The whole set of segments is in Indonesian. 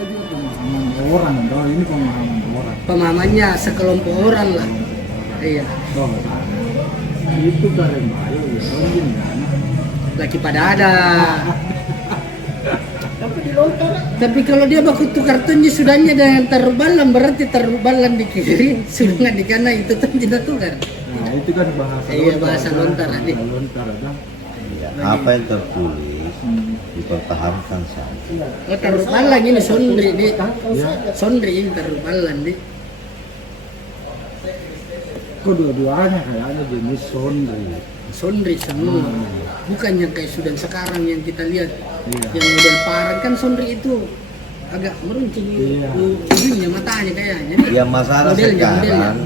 ada juga pemahaman orang, oh ini pemahaman orang. Pemahamannya sekelompok orang lah. Iya. Oh, itu Karembayo ya Sonjin kan. Lagi pada ada. Tapi di lontar. Tapi kalau dia baku tukar tunji sudahnya dengan tarubalan, berarti tarubalan di kiri, sudah di kanan itu tuh tidak tukar. Nah itu kan bahasa Iya, bahasa lontar, adik. Lontar ada. Ya, apa yang tertulis dipertahankan saja. Oh tarubalan ini sondri di. Ya. Sondri ini tarubalan di. Kok dua-duanya kayaknya jenis sondri. Sondri semua. Bukan yang kayak sudah sekarang yang kita lihat. Iya. Yang model parang kan sondri itu agak meruncing Iya. ujungnya matanya kayaknya. Ya masalah Modelnya. sekarang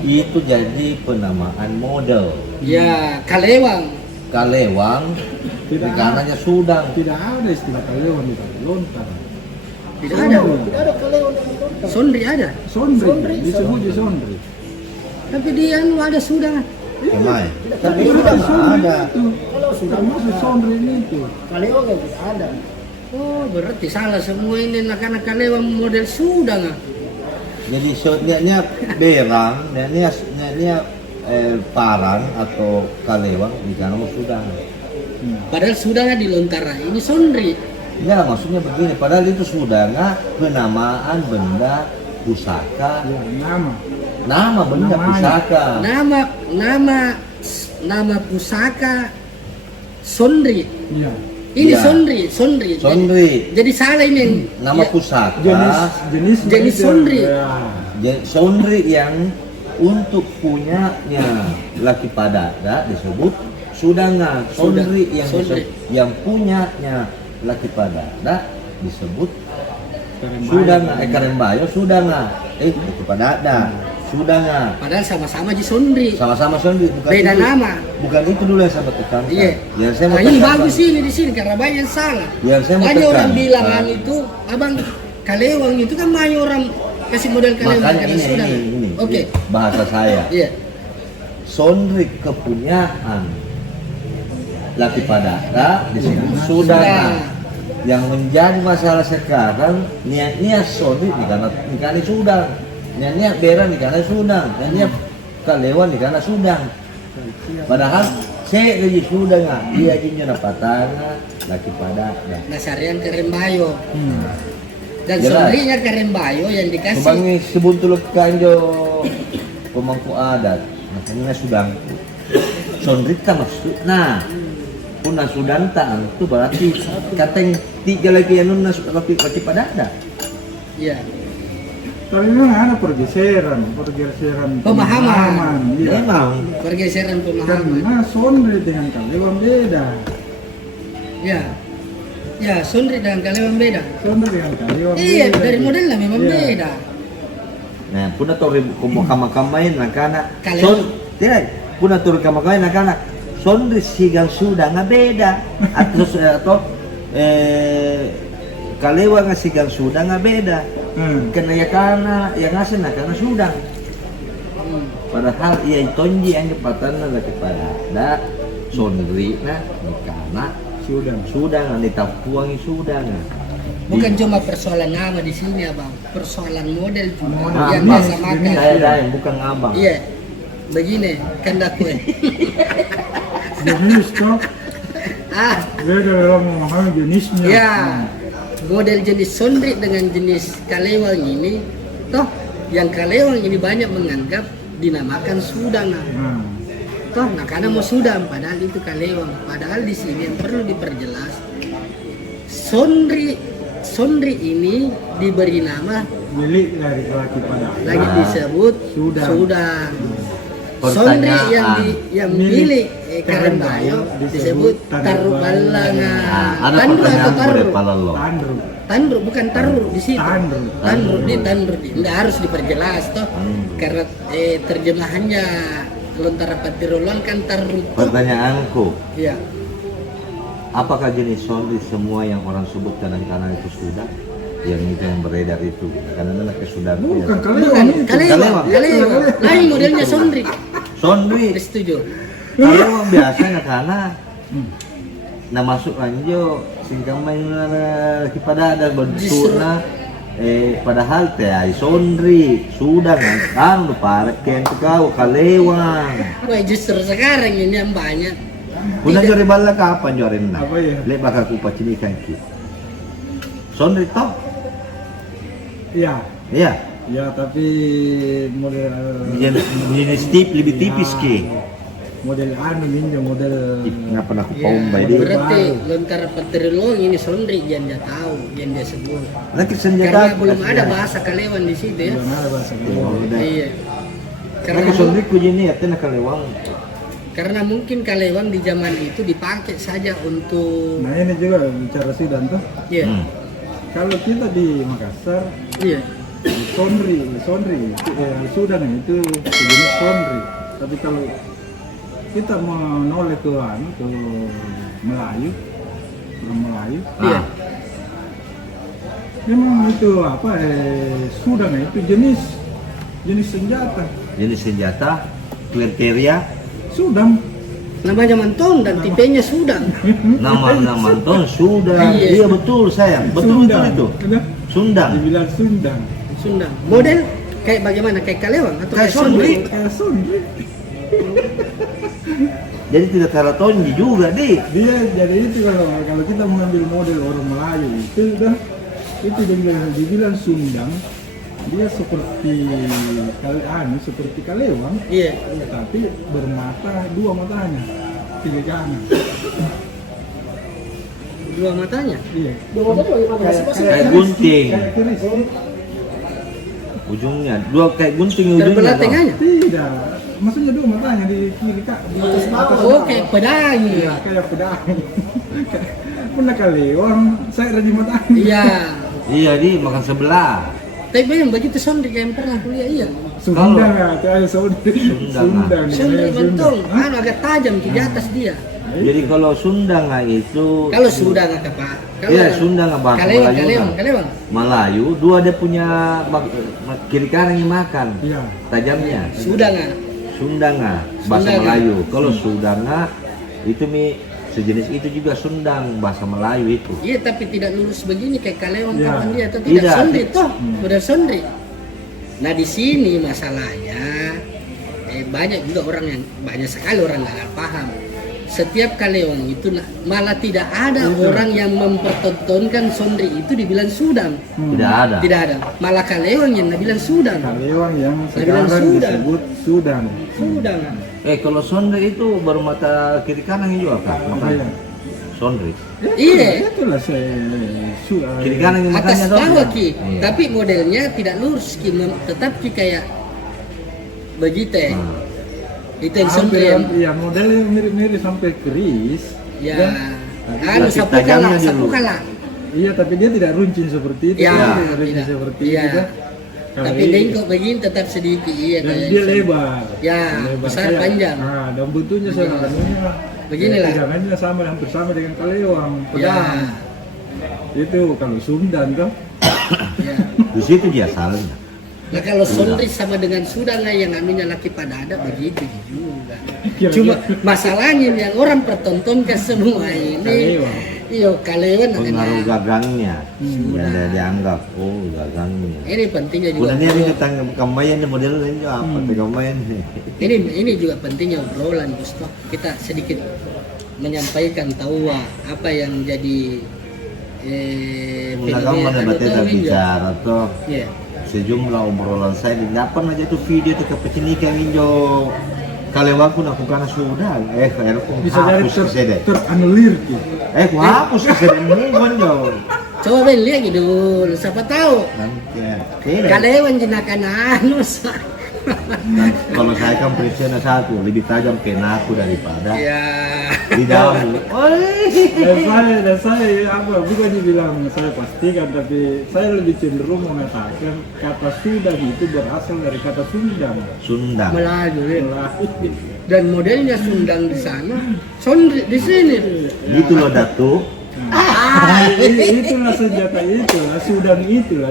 itu jadi penamaan model. Ya, kalewang. Kalewang Tidak ikanannya Sudang. Tidak ada istilah kalewan di lontar. Tidak ada. Tidak ada kalewan yang di lontar. Sondri ada. Sondri, disebutnya sondri. Tapi dia anu ada sudah. Kemai. Tapi Itu sudah ada. Kalau sudah Termasuk sondri itu. kalewan yang tidak ada. Oh, berarti salah semua ini anak-anak kalewang model sudah nggak? Jadi niatnya berang, niatnya parang atau kalewang di kanan Sudang. Padahal sudah di lontara. Ini sondri. Ya maksudnya begini, padahal itu sudah penamaan benda pusaka, Ya, nama benda Namanya. pusaka. Nama pusaka sondri. Iya. Ini Ya. sondri. Sondri. Jadi salah ini. yang- Nama ya, pusaka, Jenis sondri. Ya. sondri yang untuk punyanya laki padada disebut sudanga. Sondri yang Sondri. yang punyanya laki padada disebut Karembayo. sudanga. Karembayo sudanga. Laki padada sudanga. Padahal sama-sama di sondri. Sama-sama sondri. Bukan Beda itu, nama. Bukan itu dulu yang saya mau tekankan. Iya. Yang saya mau Nah, ini tekankan. bagus ini di sini karena banyak salah. Yang saya mau Banyak orang tekankan. bilang itu, abang kalewang itu kan banyak orang kasih model kalewang Makanya karena ini, sudah. ini Oke. bahasa saya. Iya. Sondri kepunyaan laki padada disebut sudanga. Yang menjadi masalah sekarang niatnya sondri di kana sudang, niatnya beran di kana sudang, niatnya kalewan di kana sudang. Padahal saya gaji sudang, dia jinnya napatanga laki padada. Nasarian Karembayo. Dan Jelas. sondrinya Karembayo yang dikasih. Sebangi sebuntuluk kanjo pemangku adat, makanya sudang. Sondri kan maksud, nah punah sudanta itu berarti kateng tiga lagi yang nuna laki padada. Iya. Tapi memang ada pergeseran Pemahaman. Iya. Memang Pergeseran pemahaman. Karena sondri dengan kalewan beda. Ya. Ya, sondri dengan kalewang beda. Sondri dengan kalewan Iya, beda. dari modelnya memang Iya. beda. nah punah tori kumakamain nakana Kalian- tidak punah tori kamakain nakana sondri sigang sudah nggak beda atau kalewa nga sigang sudah nggak beda. Kena ya karena yang ngasih karena sudah. Padahal ia itonji yang jepatan na kepada sondri na nikana sudah nggak ditapuangi sudah nggak. Bukan cuma persoalan nama di sini, Abang. Persoalan model juga Model. yang Nah, biasa makan. Saya bukan ngabang. Iya. Begini, kan dakwe. Jenis toh Ah, beda dalam memahami jenisnya. ya. Model jenis sondri dengan jenis kalewang ini, toh yang kalewang ini banyak menganggap dinamakan sudang. Nah, Toh, nah karena mau sudang, padahal itu kalewang. Padahal di sini yang perlu diperjelas, sondri ini diberi nama milik dari laki pada lagi disebut Sudang. sudang. Sondri Pertanyaan. yang Milik milik Karembayo disebut tarubalanga. Ada Tandru atau pertanyaan taru? pada palalo. Tandru. Tandru bukan taru di situ. Tandru. Tandru. Nggak harus diperjelas toh. Karena terjemahannya lontara patirulang kan taru. Pertanyaanku, Ya. apakah jenis sondri semua yang orang sebut kadang-kadang itu sudah? Yang itu yang beredar itu, karena anak sudah. Bukan Bukan kalewan itu. kalewang. Lain modelnya sondri. Sondri, Setuju. kalau biasanya karena nah masuk lanjut singkang main kepada ada bentuknya padahal teh ai Sondri sudah kan parek ken kau kalewang. Wah, justru sekarang ini yang banyak. Kuna jore bala kapan jore na? Apa ya? Le bakal ku pacinikan ki. Sondri toh? Iya. Iya. Ya tapi model Jenis lebih tipis ki. model anu ninja model Ngapa aku Ya, paum bay di. berarti lontar petirlong ini Sondri yang dia tahu, yang dia sebut. Lagi senjata. Karena belum ada bahasa Kalewan di situ ya. belum ada bahasa Oh, udah. Iya. Karena Lagi Sondri ku jini ya tena kalewang. karena mungkin Kalewan di zaman itu dipakai saja untuk Nah ini juga bicara Sudan tuh. iya. Kalau kita di Makassar, Iya. Sondri, Sudan itu sejenis Sondri. Tapi kalau kita menoleh ke Melayu, orang Melayu, Iya. Ah, memang itu apa? Sudan itu jenis senjata. jenis senjata kriteria Sudan. Namanya Mantong dan tipenya Sudan. nama ton sudah. Iya. Iya betul sayang. Betul Sundan. itu. Udah, Sundang. dibilang Sundan. Sudan. Model kayak bagaimana? Kayak Kalewang atau Kayak kayak Sondri? Kayak Sondri. Jadi tidak kalah tonji juga deh. Dia jadi itu kalau kita mengambil model orang Melayu itu udah itu dibilang Sundang, dia seperti seperti Kalewang, Iya. tapi bermata dua matanya, tiga kanan. Dua matanya. Iya. Dua mata bagaimana? Masing-masing. Kayak gunting. Kayak keris. Ujungnya dua kayak gunting ujungnya. Terbelah toh. tengahnya. Tidak, maksudnya dua matanya di kiri kak, di atas bawah. Oh, kayak pedang. Iya, kayak pedang. Pernah Kalewang, saya rajin matanya. Iya. Iya di makan sebelah. Tapi yang begitu Sondri kayak yang pernah kuliah iya. Sundang ya, kayak Sondri. Sundang. Sondri Mantong, anu agak tajam di atas dia. Jadi kalau Sundang itu Kalau Sudan apa Pak? Kalau Iya, Sundang bahasa Kalewang, Melayu. Kalewang, kan. Kalewang. Melayu dua dia punya kiri kanan yang makan. Iya. Tajamnya. Sudan ah. Sundanga bahasa Sundanga. Melayu. Kalau Sundanga itu sejenis itu juga Sundang bahasa Melayu itu. Iya, tapi tidak lurus begini kayak Kalewang Iya. kapan dia atau tidak Tidak. Sondri toh, udah Sondri. Nah di sini masalahnya banyak juga orang yang banyak sekali orang nggak paham. Setiap Kalewang itu malah tidak ada orang yang mempertontonkan Sondri itu dibilang Sudan. Tidak ada. Tidak ada. Malah Kalewang yang bilang Sudan. Kalewang yang bilang sekarang Sudan. disebut Sudan. Sudan. Kalau Sondri itu bermata kiri kanan juga kak? Iya. Makanya Sondri. Iya. Itulah saya Kiri kanan yang Atas makannya toh? bawah Ki. Iya. Tapi modelnya tidak lurus Ki, tetap Ki kayak begitu ya. Nah. Itu yang Sondri yang ya modelnya mirip-mirip sampai keris. ya Dan, anu Tapi sapu tajamnya kalah, dulu. sapu kalah. iya, tapi dia tidak runcing seperti itu. Ya, Tidak runcing tidak. seperti Iya. itu. Kan. Kalau Tapi ini- lengkok begini tetap sedikit iya dan kayak dia Sondri. lebar. Ya, Lebar. besar Kayak- panjang. Nah, dan bentuknya sebenarnya Beginilah. Jangannya hampir sama dengan Kalewang. Ya. Pedang. Itu kalau Sundan kan. Ya. Di situ dia asalnya. Nah kalau Sondri sama dengan Sudan lah yang anunya laki pada ada begitu juga. Kira-kira. Cuma masalahnya yang orang pertontonkan semua ini. Kalewang. Iyo Kalewang Pengaruh nah, gagangnya yang dia dianggap gagangnya. ini pentingnya juga. Kemudian ini tentang kemayan modelnya itu apa? Kemayan. Ini juga pentingnya obrolan Gusto. Kita sedikit menyampaikan tahu apa yang jadi Undang mana atau kita tahu juga. bicara toh Iya. sejumlah obrolan saya di dapat aja tuh video tuh kepecinikan injo Kalewang pun aku karena sudah aku Bisa jadi hapus kesede teranulir gitu. aku hapus kesede mungkin jo Coba Ben lihat gitu dulu, siapa tahu. nanti tidak. Kalewang jenakan anu. Dan kalau saya kan prinsipnya satu lebih tajam penaku daripada Ya. lidamu. Dan saya apa bukan dibilang saya pastikan, tapi saya lebih cenderung mengatakan kata Sudan itu berasal dari kata Sundang. Sundang. Melayu ya. Melayu. Dan modelnya Sundang di sana, Sondri di sini. Gitu loh Datu. Itulah senjata itulah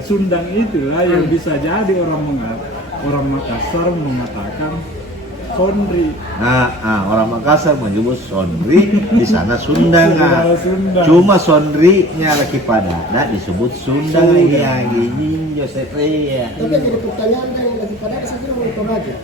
Sundang itulah yang bisa jadi orang Makassar mengatakan Sondri. Orang Makassar menyebut Sondri, di sana Sundangan. Sunda. Cuma Sondrinya lagi pada disebut Sundangan. Sunda. Iya, gini Joseph. Iya. Tapi jadi pertanyaan yang lagi pada saya kira monitor aja.